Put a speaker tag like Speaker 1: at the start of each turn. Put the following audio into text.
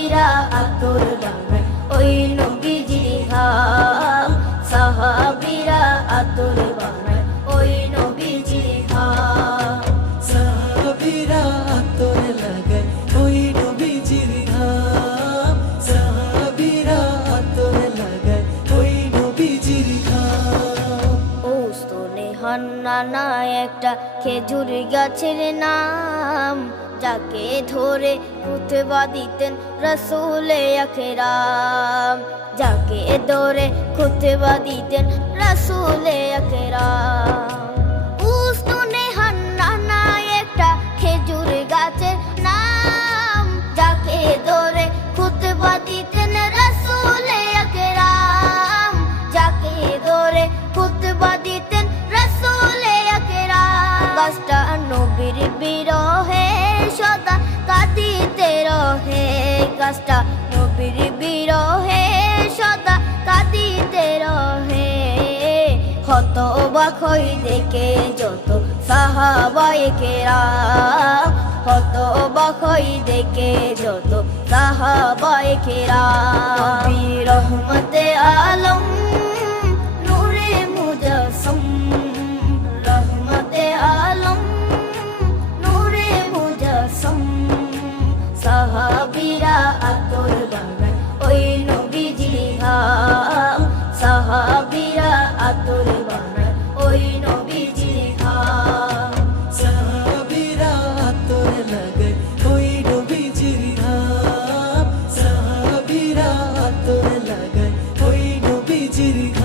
Speaker 1: সাহাবিরা আতর বানায় ওই নবীজির ঘাম সাহাবিরা আতর বানায় ওই নবীজির ঘাম
Speaker 2: সাহাবীরা আতর লাগায় ওই নবীজির ঘাম সাহাবীরা আতর লাগায় ওই নবীজির ঘাম
Speaker 1: ওস্তনে হান্নানা একটা খেজুর গাছের নাম। যাকে ধরে খুতবা দিতেন রসুলে আখেরাম যাকে ধরে খুতবা দিতেন রসুলে আখেরাম উস্তনে একটা গাছের নাম। যাকে দিতেন রসুলে আখেরাম যাকে ধরে খুতবা দিতেন রসুলে আখেরাম গাছটা নবীর বিরহে গাছটা নবীর বিরহে, সদা কাঁদিতে রহে। হত বাখই দেখে যত সাহাবাই কেরাম। হত বাখই দেখে যত সাহাবাই কেরাম। did it.